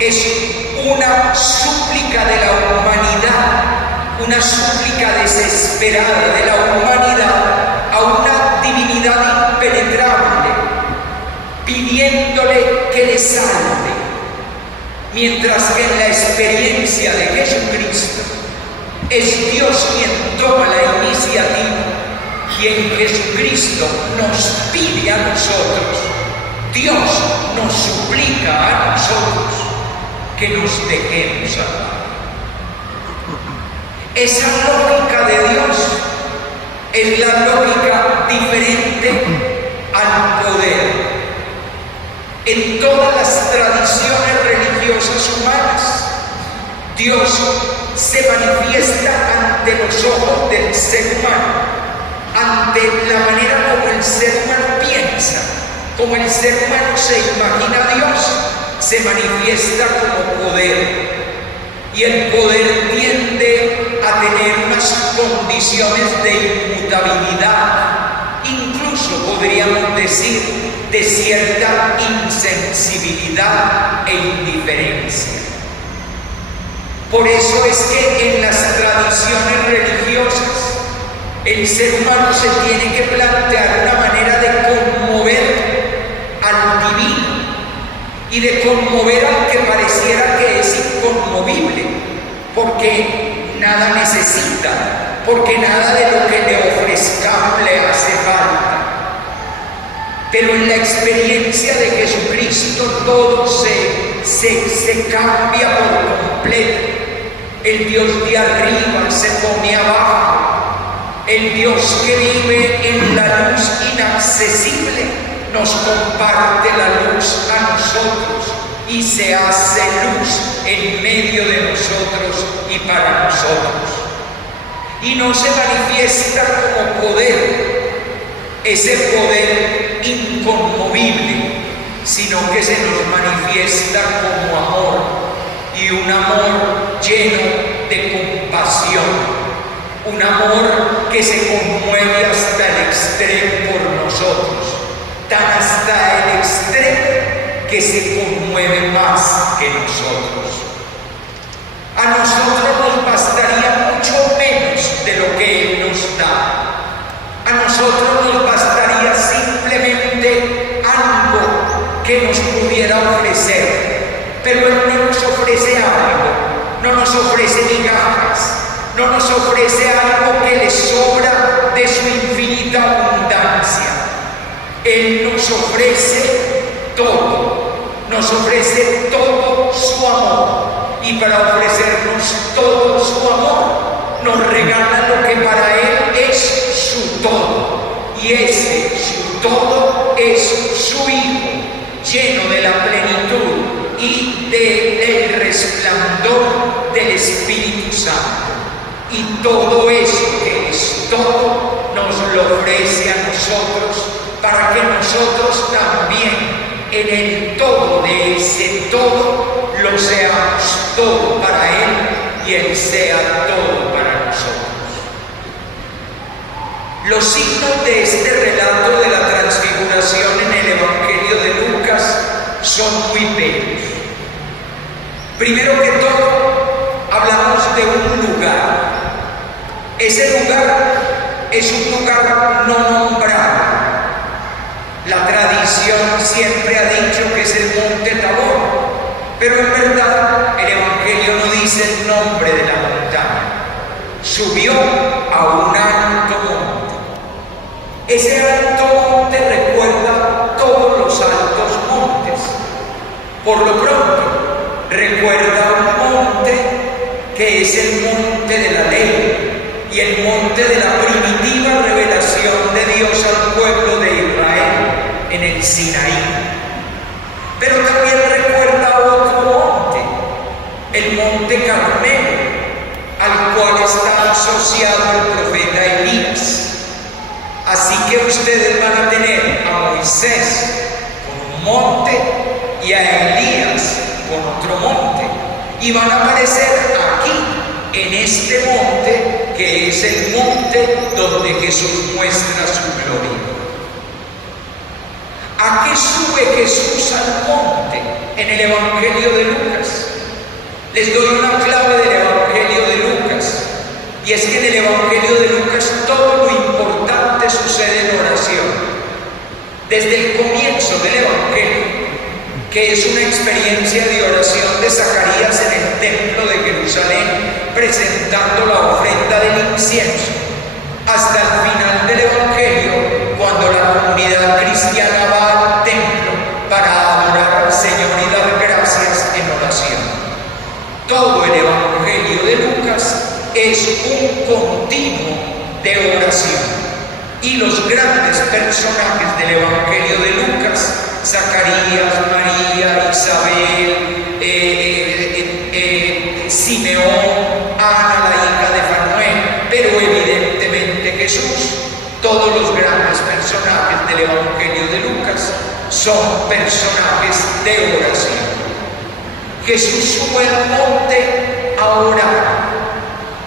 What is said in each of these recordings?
es una súplica de la humanidad, una súplica desesperada de la humanidad a una divinidad impenetrable, pidiéndole que le salve, mientras que en la experiencia de Jesucristo es Dios quien toma la iniciativa y en Jesucristo nos pide a nosotros, Dios nos suplica a nosotros que nos dejemos salvar. Esa lógica de Dios es la lógica diferente al poder. En todas las tradiciones religiosas humanas, Dios se manifiesta ante los ojos del ser humano, ante la manera como el ser humano piensa, como el ser humano se imagina a Dios, se manifiesta como poder. Y el poder tiende a tener unas condiciones de inmutabilidad, incluso podríamos decir de cierta insensibilidad e indiferencia. Por eso es que en las tradiciones religiosas el ser humano se tiene que plantear una manera de conmover al divino y de conmover al que pareciera que es inconmovible, porque nada necesita, porque nada de lo que le ofrezcamos le hace falta. Pero en la experiencia de Jesucristo todo se cambia por completo. El Dios de arriba se pone abajo. El Dios que vive en la luz inaccesible nos comparte la luz a nosotros y se hace luz en medio de nosotros y para nosotros. Y no se manifiesta como poder, ese poder inconmovible, sino que se nos manifiesta como amor, y un amor lleno de compasión, un amor que se conmueve hasta el extremo por nosotros, tan hasta el extremo que se conmueve más que nosotros. A nosotros nos bastaría mucho menos de lo que Él nos da. A nosotros nos bastaría simplemente algo que nos pudiera ofrecer, pero Él no nos ofrece algo, no nos ofrece migajas, no nos ofrece algo que le sobra de su infinita abundancia. Él nos ofrece todo su amor, y para ofrecernos todo su amor nos regala lo que para Él es su todo, y ese su todo es su Hijo, lleno de la plenitud y del resplandor del Espíritu Santo. Y todo eso que es todo nos lo ofrece a nosotros, para que nosotros también en el todo de ese todo lo seamos todo para Él y Él sea todo para nosotros. Los signos de este relato de la transfiguración en el Evangelio de Lucas son muy bellos. Primero que todo, hablamos de un lugar. Ese lugar es un lugar no nombrado. La tradición siempre ha dicho que es el Monte Tabor, pero en verdad el Evangelio no dice el nombre de la montaña. Subió a un alto monte. Ese alto monte recuerda todos los altos montes. Por lo pronto, recuerda un monte que es el monte de la ley y el monte de la primitiva revelación de Dios al pueblo de Israel en el Sinaí. Pero también recuerda otro monte, el monte Carmelo, al cual está asociado el profeta Elías. Así que ustedes van a tener a Moisés con un monte y a Elías con otro monte, y van a aparecer aquí en este monte, que es el monte donde Jesús muestra su gloria. ¿A qué sube Jesús al monte en el Evangelio de Lucas? Les doy una clave del Evangelio de Lucas, y es que en el Evangelio de Lucas todo lo importante sucede en oración. Desde el comienzo del Evangelio, que es una experiencia de oración de Zacarías en el templo de Jerusalén, presentando la ofrenda del incienso, hasta el final del Evangelio, cuando la comunidad cristiana va al templo para adorar al Señor y dar gracias en oración. Todo el Evangelio de Lucas es un continuo de oración. Y los grandes personajes del Evangelio de Lucas, Zacarías, María, Isabel, Simeón, Ana, la hija de Fanuel, pero evidentemente Jesús, todos los grandes personajes del Evangelio de Lucas son personajes de oración. Jesús sube al monte a orar,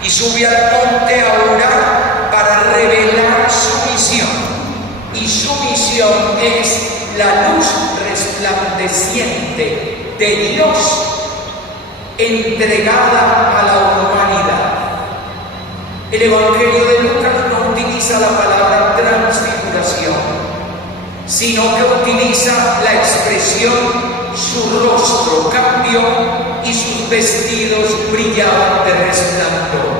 y sube al monte a orar para revelar su misión, y su misión es la luz resplandeciente de Dios entregada a la humanidad. El Evangelio de Lucas no utiliza la palabra transfiguración, sino que utiliza la expresión su rostro cambió y sus vestidos brillaban de resplandor.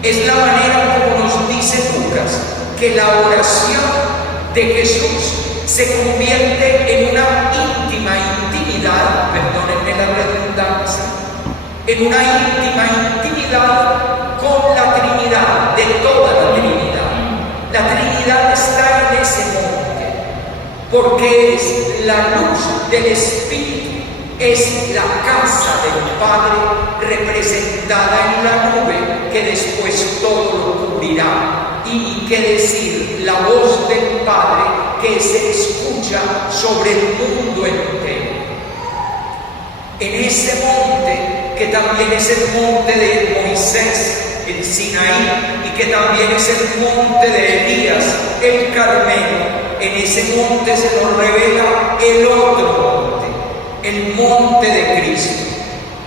Es la manera como nos dice Lucas que la oración de Jesús se convierte en una íntima intimidad, perdónenme la redundancia, en una íntima intimidad con la Trinidad, de toda la Trinidad. La Trinidad está en ese monte, porque es la luz del Espíritu, es la casa del Padre representada en la nube que después todo lo cubrirá. Y ni qué decir, la voz del Padre que se escucha sobre el mundo entero. En ese monte, que también es el monte de Moisés, el Sinaí, y que también es el monte de Elías, el Carmelo, en ese monte se nos revela el otro monte, el monte de Cristo,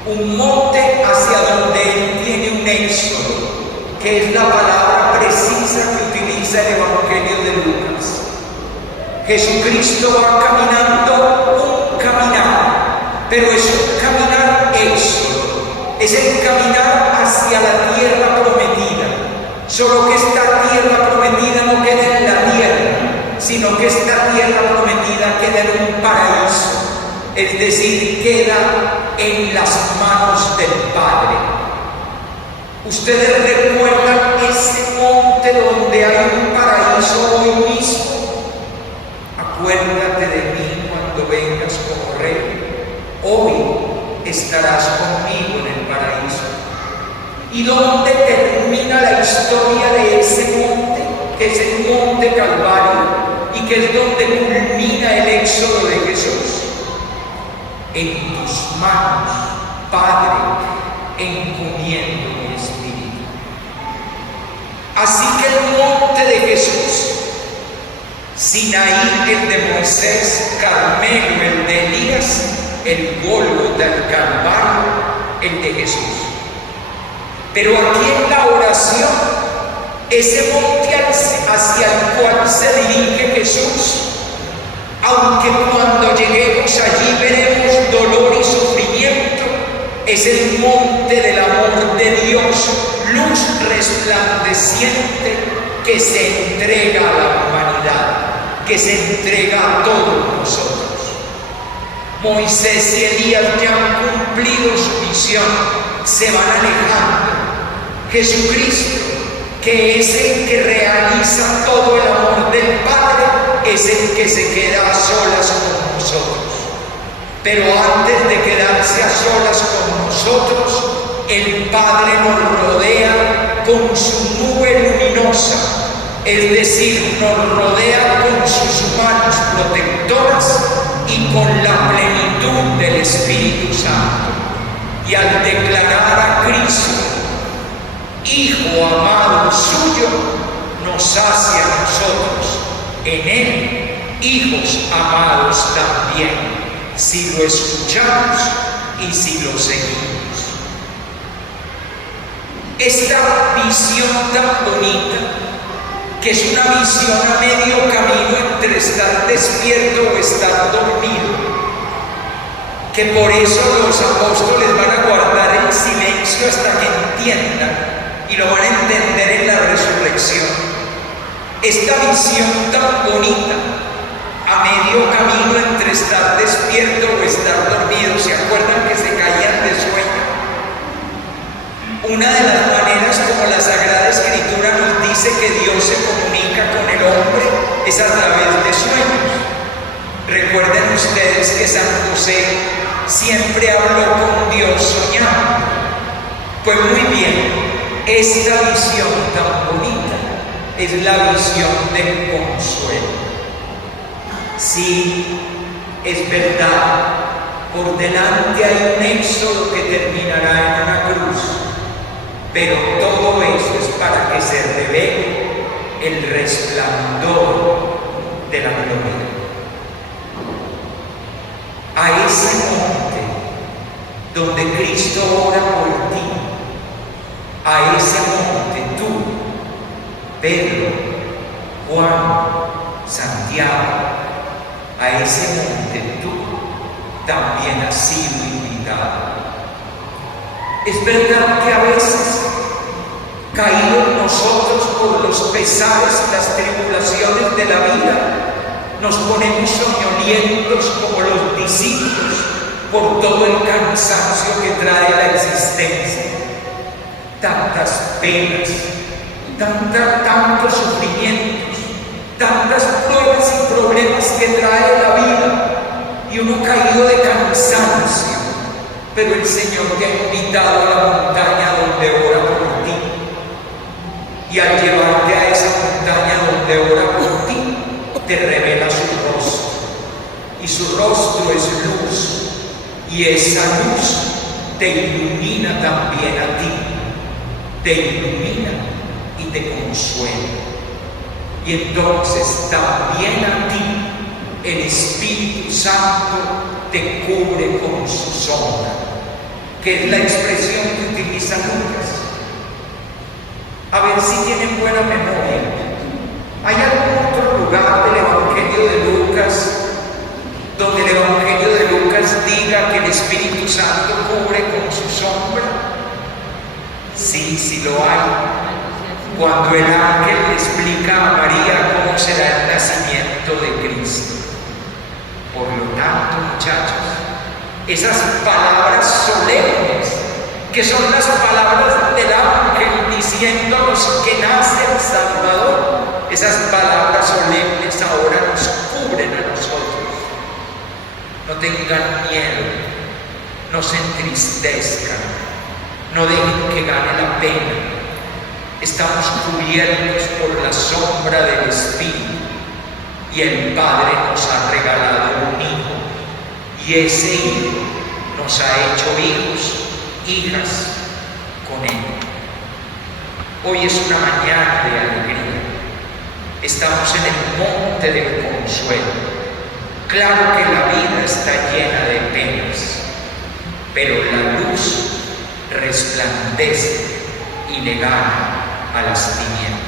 un monte hacia donde Él tiene un éxodo, que es la palabra precisa que utiliza el Evangelio de Lucas. Jesucristo va caminando un caminar, pero es un caminar éxodo, es el caminar hacia la tierra prometida, solo que esta tierra prometida no queda en la tierra, sino que esta tierra prometida queda en un paraíso, es decir, queda en las manos del Padre. Ustedes recuerdan ese monte donde hay un paraíso hoy mismo. Acuérdate de mí cuando vengas como rey. Hoy estarás conmigo en el paraíso. ¿Y dónde termina la historia de ese monte? Que es el monte Calvario, y que es donde culmina el éxodo de Jesús. En tus manos, Padre, encomiendo mi espíritu. Así que el monte de Jesús, Sinaí el de Moisés, Carmelo el de Elías, el Gólgota, el Calvario, el de Jesús. Pero aquí en la oración, ese monte hacia el cual se dirige Jesús, aunque cuando lleguemos allí veremos dolor y sufrimiento, es el monte del amor de Dios, luz resplandeciente que se entrega a la humanidad, que se entrega a todos nosotros. Moisés y Elías ya han cumplido su misión, se van alejando. Jesucristo, que es el que realiza todo el amor del Padre, es el que se queda a solas con nosotros. Pero antes de quedarse a solas con nosotros, el Padre nos rodea con su nube luminosa, es decir, nos rodea con sus manos protectoras y con la plenitud del Espíritu Santo. Y al declarar a Cristo Hijo amado suyo, nos hace a nosotros en Él hijos amados también, si lo escuchamos y si lo seguimos. Esta visión tan bonita, que es una visión a medio camino entre estar despierto o estar dormido, que por eso los apóstoles van a guardar el silencio hasta que entiendan y lo van a entender en la resurrección. Esta visión tan bonita, a medio camino entre estar despierto o estar dormido, ¿se acuerdan que se caían de sueño? Una de las maneras como la Sagrada Escritura nos dice que Dios se comunica con el hombre es a través de sueños. Recuerden ustedes que San José siempre habló con Dios soñando. Pues muy bien, esta visión tan bonita es la visión del consuelo. Sí, es verdad, por delante hay un éxodo que terminará en una cruz, pero todo eso es para que se revele el resplandor de la gloria. A ese monte donde Cristo ora por ti, a ese monte tú, Pedro, Juan, Santiago, a ese monte tú también has sido invitado. Es verdad que a veces, caídos nosotros por los pesares, las tribulaciones de la vida, nos ponemos soñolientos como los discípulos por todo el cansancio que trae la existencia. Tantas penas, tantos sufrimientos, tantas pruebas y problemas que trae la vida, y uno caído de cansancio, pero el Señor te ha invitado a la montaña donde ora por ti, y al llevarte a esa montaña donde ora por ti, te revela su rostro, y su rostro es luz, y esa luz te ilumina también a ti, te ilumina y te consuela. Y entonces también a ti el Espíritu Santo te cubre con su sombra, que es la expresión que utiliza Lucas. A ver si tienen buena memoria. ¿Hay algún otro lugar del Evangelio de Lucas donde el Evangelio de Lucas diga que el Espíritu Santo cubre con su sombra? Sí, sí lo hay. Cuando el ángel le explica a María cómo será el nacimiento de Cristo. Por lo tanto, muchachos, esas palabras solemnes, que son las palabras del ángel diciéndonos que nace el Salvador, esas palabras solemnes ahora nos cubren a nosotros. No tengan miedo, no se entristezcan, no dejen que gane la pena. Estamos cubiertos por la sombra del Espíritu, y el Padre nos ha regalado un hijo, y ese hijo nos ha hecho hijos, hijas con él. Hoy es una mañana de alegría. Estamos en el monte del consuelo. Claro que la vida está llena de penas, pero la luz resplandece y le gana a las tinieblas.